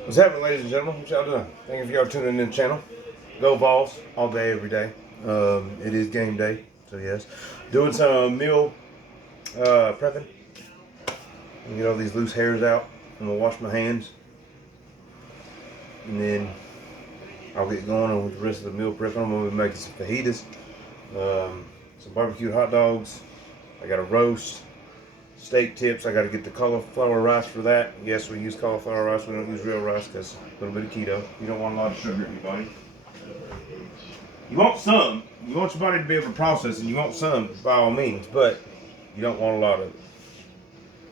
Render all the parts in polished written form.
What's happening, ladies and gentlemen? What y'all doing? Thank you for y'all tuning in the channel. Go Vols all day, every day. It is game day, so yes. Doing some meal prepping. And get all these loose hairs out. I'm gonna wash my hands, and then I'll get going on with the rest of the meal prepping. I'm gonna be making some fajitas, some barbecued hot dogs. I got a roast, steak tips. I got to get the cauliflower rice for that. Yes, we use cauliflower rice. We don't use real rice because a little bit of keto. You don't want a lot of sugar in your body. You want some. You want your body to be able to process, and you want some by all means, but you don't want a lot of it.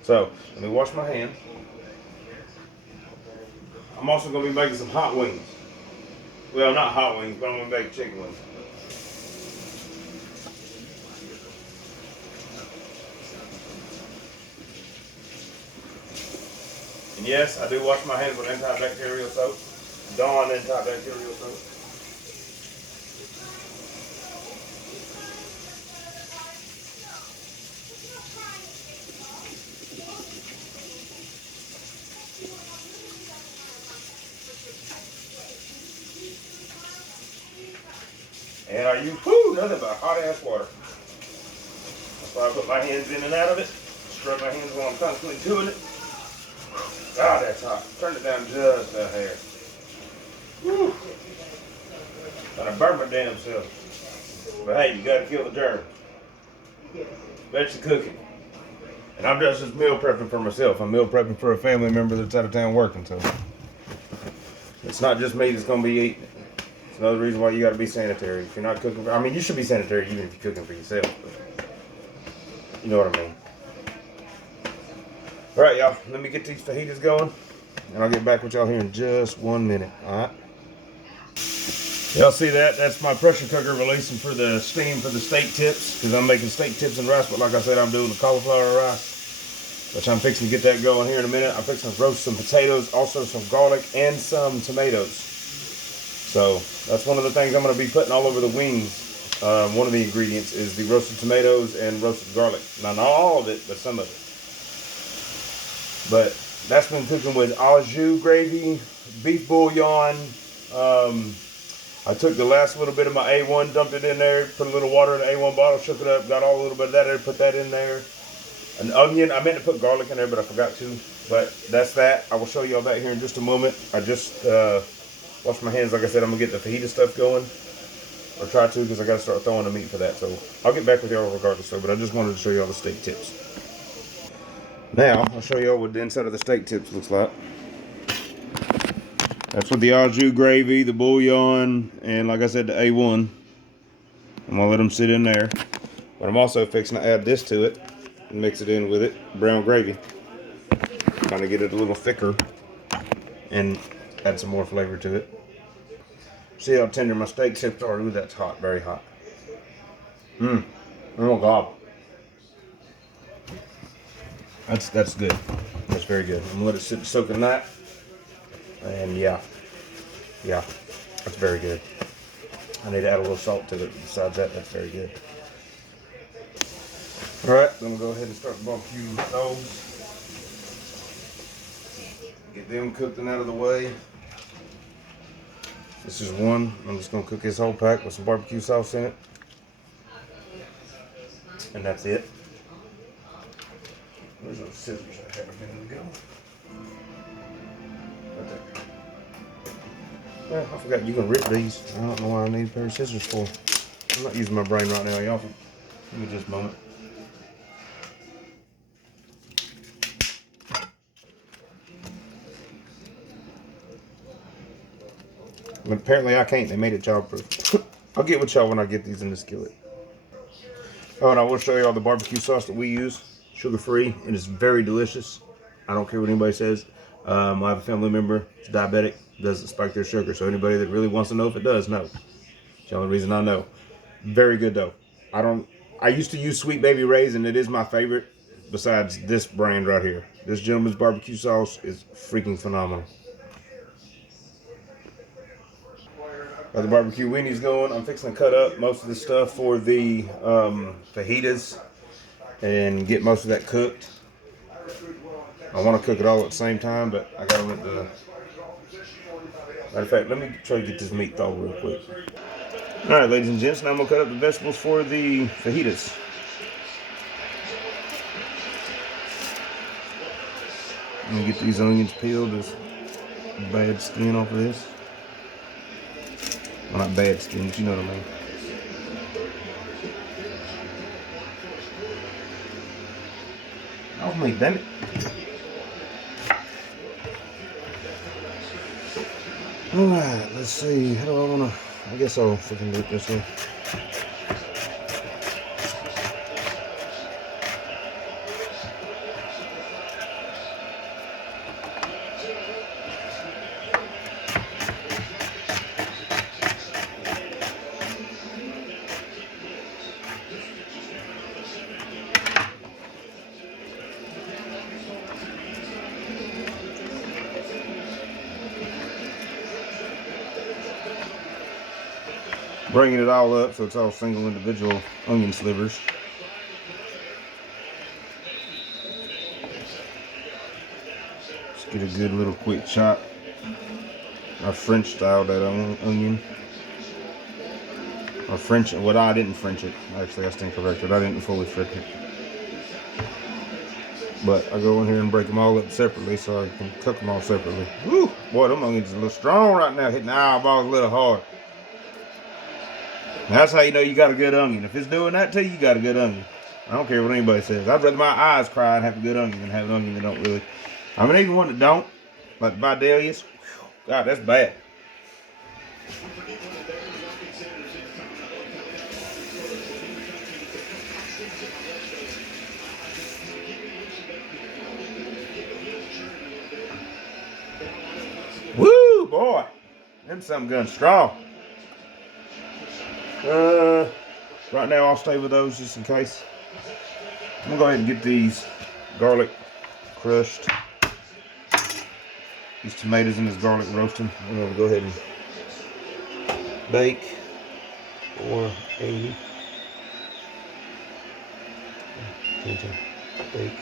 So let me wash my hands. I'm also going to be making some hot wings. Well, not hot wings, but I'm going to make chicken wings. And yes, I do wash my hands with antibacterial soap. Dawn antibacterial soap. And I use, nothing but hot ass water. That's why I put my hands in and out of it. Scrub my hands while I'm constantly doing it. God, that's hot. Turn it down just a hair. Whew. Gotta burn my damn self. But hey, you gotta kill the germ. That's the cooking. And I'm just meal prepping for myself. I'm meal prepping for a family member that's out of town working, so it's not just me that's gonna be eating it. It's another reason why you gotta be sanitary. If you're not cooking for, I mean, you should be sanitary even if you're cooking for yourself, but you know what I mean. All right, y'all, let me get these fajitas going, and I'll get back with y'all here in just 1 minute, all right? Y'all see that? That's my pressure cooker releasing for the steam for the steak tips, because I'm making steak tips and rice, but like I said, I'm doing the cauliflower rice, which I'm fixing to get that going here in a minute. I'm fixing to roast some potatoes, also some garlic, and some tomatoes. So that's one of the things I'm going to be putting all over the wings. One of the ingredients is the roasted tomatoes and roasted garlic. Now, not all of it, but some of it. But that's been cooking with au jus gravy, beef bouillon. I took the last little bit of my A1, dumped it in there, put a little water in the A1 bottle, shook it up, got all a little bit of that there, put that in there. An onion, I meant to put garlic in there, but I forgot to. But that's that. I will show y'all that here in just a moment. I just washed my hands. Like I said, I'm going to get the fajita stuff going. Or try to, because I got to start throwing the meat for that. So I'll get back with y'all regardless, though. But I just wanted to show y'all the steak tips. Now, I'll show y'all what the inside of the steak tips looks like. That's with the au jus gravy, the bouillon, and like I said, the A1. I'm going to let them sit in there. But I'm also fixing to add this to it and mix it in with it, brown gravy. Kind of get it a little thicker and add some more flavor to it. See how tender my steak tips are? Ooh, that's hot, very hot. Oh God. That's good. That's very good. I'm gonna let it sit soak in that. And yeah, that's very good. I need to add a little salt to it. Besides that, that's very good. All right, then we'll go ahead and start the barbecue dogs. Get them cooked and out of the way. This is one. I'm just gonna cook this whole pack with some barbecue sauce in it. And that's it. Where's those scissors I had a minute ago? Right there. Yeah, I forgot you can rip these. I don't know why I need a pair of scissors for. I'm not using my brain right now, y'all. Give me just a moment. But apparently I can't. They made it child proof. I'll get with y'all when I get these in the skillet. Oh, and I will show y'all the barbecue sauce that we use. Sugar free. It is very delicious. I don't care what anybody says. I have a family member who's diabetic. Doesn't spike their sugar. So anybody that really wants to know if it does, no. It's the only reason I know. Very good though. I used to use Sweet Baby Ray's, and it is my favorite besides this brand right here. This gentleman's barbecue sauce is freaking phenomenal. Got the barbecue weenies going. I'm fixing to cut up most of the stuff for the fajitas and get most of that cooked. I want to cook it all at the same time, but I gotta let the. Matter of fact, let me try to get this meat thawed real quick. All right, ladies and gents, now I'm gonna cut up the vegetables for the fajitas. I'm gonna get these onions peeled. There's bad skin off of this. Well, not bad skin, but you know what I mean. Off me, damn it. Alright, let's see. How do I wanna? I guess I'll freaking do it this way. Bringing it all up so it's all single individual onion slivers. Just get a good little quick chop. I French styled that onion. Or French, well, I didn't French it. Actually, I stand corrected. I didn't fully French it. But I go in here and break them all up separately so I can cook them all separately. Woo! Boy, them onions are a little strong right now, hitting the eyeballs a little hard. That's how you know you got a good onion. If it's doing that to you, you got a good onion. I don't care what anybody says. I'd rather my eyes cry and have a good onion than have an onion that don't really. I mean, even one that don't, like Vidalia's. God, that's bad. Woo, boy. Them some guns strong. Right now I'll stay with those just in case. I'm gonna go ahead and get these garlic crushed. These tomatoes and this garlic roasting. I'm gonna go ahead and bake 480. Bake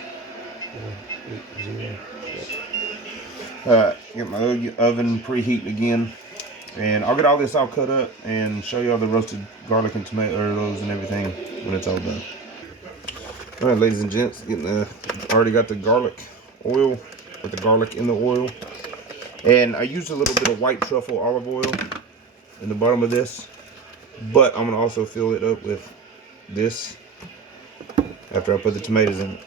480. Alright, get my oven preheating again. And I'll get all this all cut up and show you all the roasted garlic and tomatoes and everything when it's all done. All right, ladies and gents, already got the garlic oil, with the garlic in the oil. And I used a little bit of white truffle olive oil in the bottom of this. But I'm gonna also fill it up with this after I put the tomatoes in it.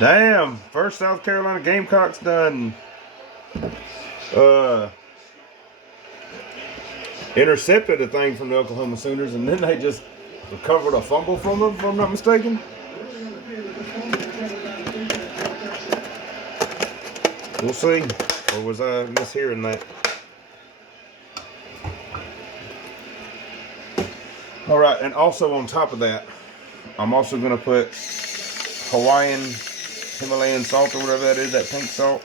Damn, first South Carolina Gamecocks done intercepted a thing from the Oklahoma Sooners, and then they just recovered a fumble from them, if I'm not mistaken. We'll see. Or was I mishearing that? All right, and also on top of that, I'm also going to put Himalayan salt or whatever that is, that pink salt.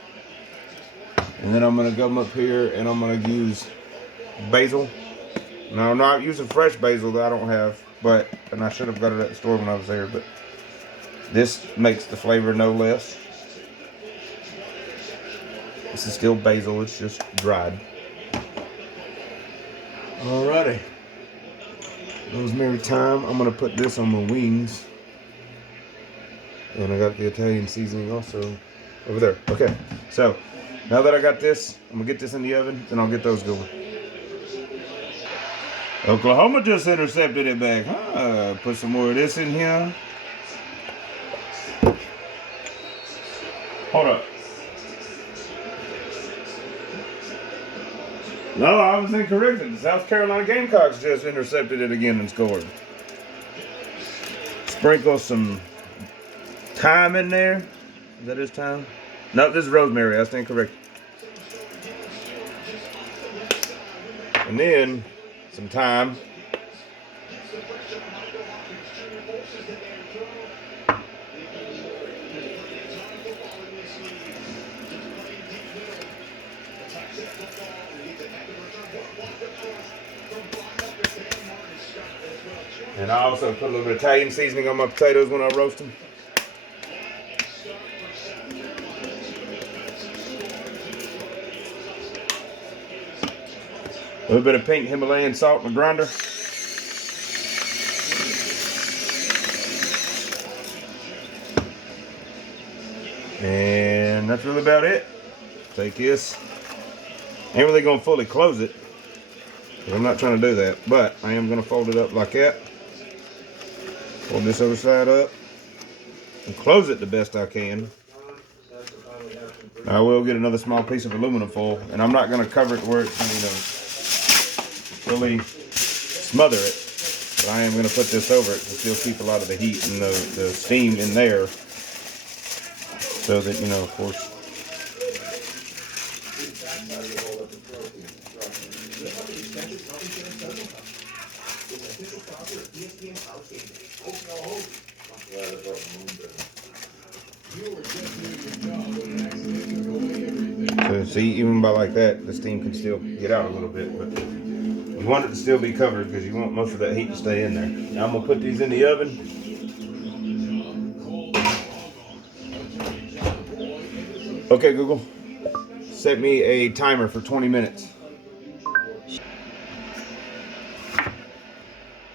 And then I'm going to come up here and I'm going to use basil. Now, I'm not using fresh basil that I don't have, and I should have got it at the store when I was there, but this makes the flavor no less. This is still basil, it's just dried. Alrighty. Rosemary thyme. I'm going to put this on my wings. And I got the Italian seasoning also over there. Okay, so now that I got this, I'm going to get this in the oven, and I'll get those going. Oklahoma just intercepted it back. Put some more of this in here. Hold up. No, I was incorrect. The South Carolina Gamecocks just intercepted it again and scored. Sprinkle some thyme in there. Is that his thyme? No, this is rosemary. I stand corrected. And then some thyme. And I also put a little bit of Italian seasoning on my potatoes when I roast them. A little bit of pink Himalayan salt in the grinder. And that's really about it. Take this. Ain't really gonna fully close it. I'm not trying to do that, but I am gonna fold it up like that. Fold this other side up and close it the best I can. I will get another small piece of aluminum foil, and I'm not gonna cover it where it's gonna, really smother it. But I am gonna put this over it to still keep a lot of the heat and the steam in there, so that of course. So see, even by like that, the steam can still get out a little bit, but you want it to still be covered because you want most of that heat to stay in there. Now I'm gonna put these in the oven. Okay, Google, set me a timer for 20 minutes.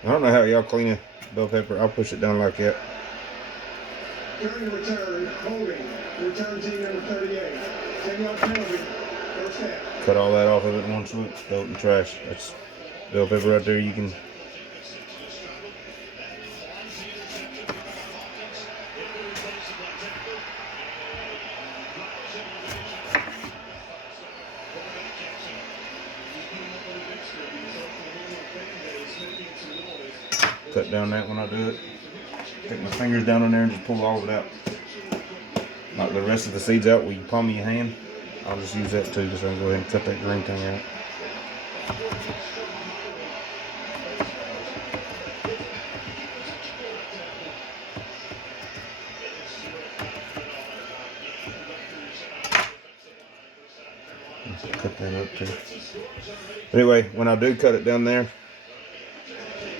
I don't know how y'all clean a bell pepper. I'll push it down like that. During the return, holding. Return team number 38. 10-yard penalty. First half. Cut all that off of it in one swoop. Throw it in the trash. That's bell pepper right there. You can. Cut down that when I do it. Take my fingers down in there and just pull all of it out. Knock the rest of the seeds out with your palm of your hand. I'll just use that too, so I can go ahead and cut that green thing out. Cut that up too. Anyway, when I do cut it down there,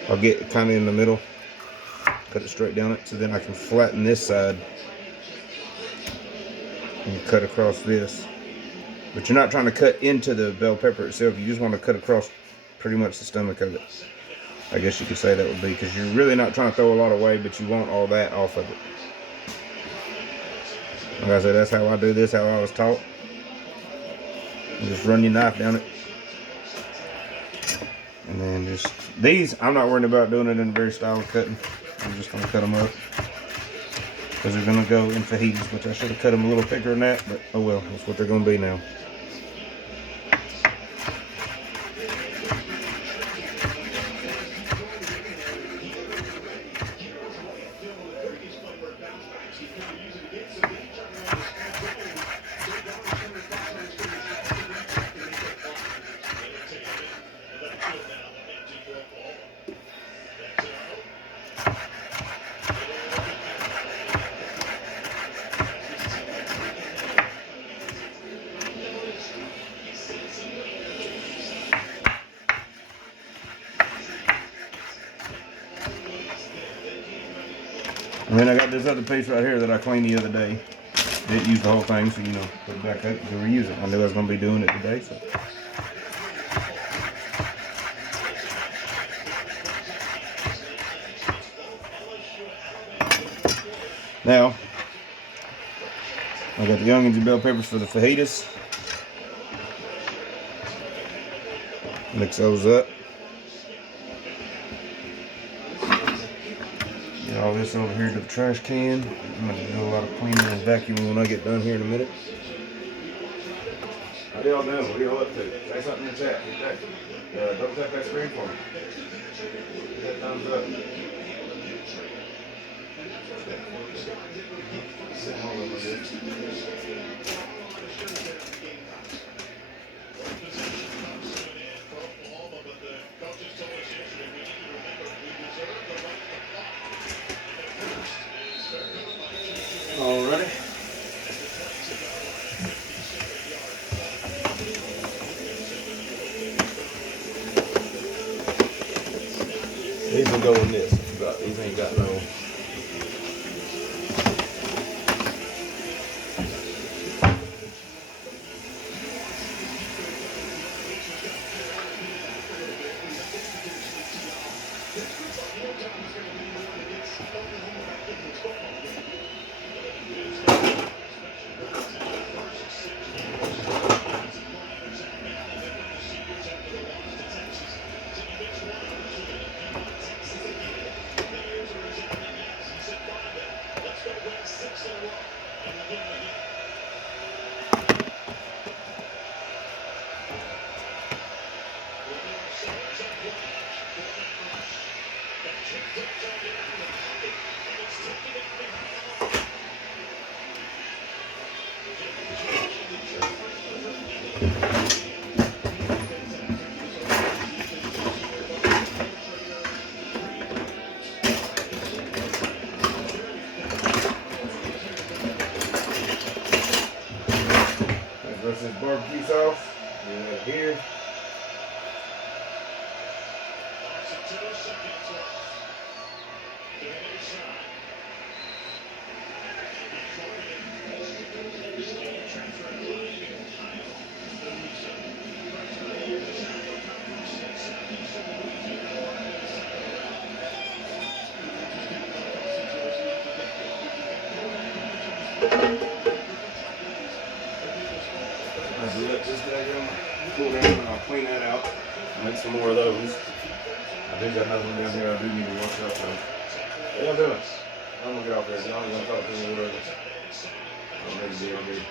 I'll get kind of in the middle, cut it straight down it, so then I can flatten this side and cut across this. But you're not trying to cut into the bell pepper itself, you just want to cut across pretty much the stomach of it. I guess you could say that would be, because you're really not trying to throw a lot away, but you want all that off of it. Like I said, that's how I do this, how I was taught. You just run your knife down it. And then just, these, I'm not worrying about doing it in a very style of cutting. I'm just going to cut them up. Because they're going to go in fajitas, which I should have cut them a little thicker than that, but oh well, that's what they're going to be now. And then I got this other piece right here that I cleaned the other day. Didn't use the whole thing, so put it back up to reuse it. I knew I was going to be doing it today, so. Now, I got the onions and bell peppers for the fajitas. Mix those up. Get all this over here to the trash can. I'm going to do a lot of cleaning and vacuuming when I get done here in a minute. How y'all doing? What are y'all up to? Say something in the chat. Don't tap that screen for me. Give that thumbs up. Alrighty. These will go in this. These ain't got no. Versus barbecue sauce. Right here. I'll let this guy go. Cool down and I'll clean that out. Make some more of those. I do got another one down here I do need to wash out though. How y'all doing? I'm gonna get off there. Y'all ain't gonna talk to me or whatever. I don't need to be on here.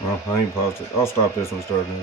Well, I ain't paused it. I'll stop this one starting.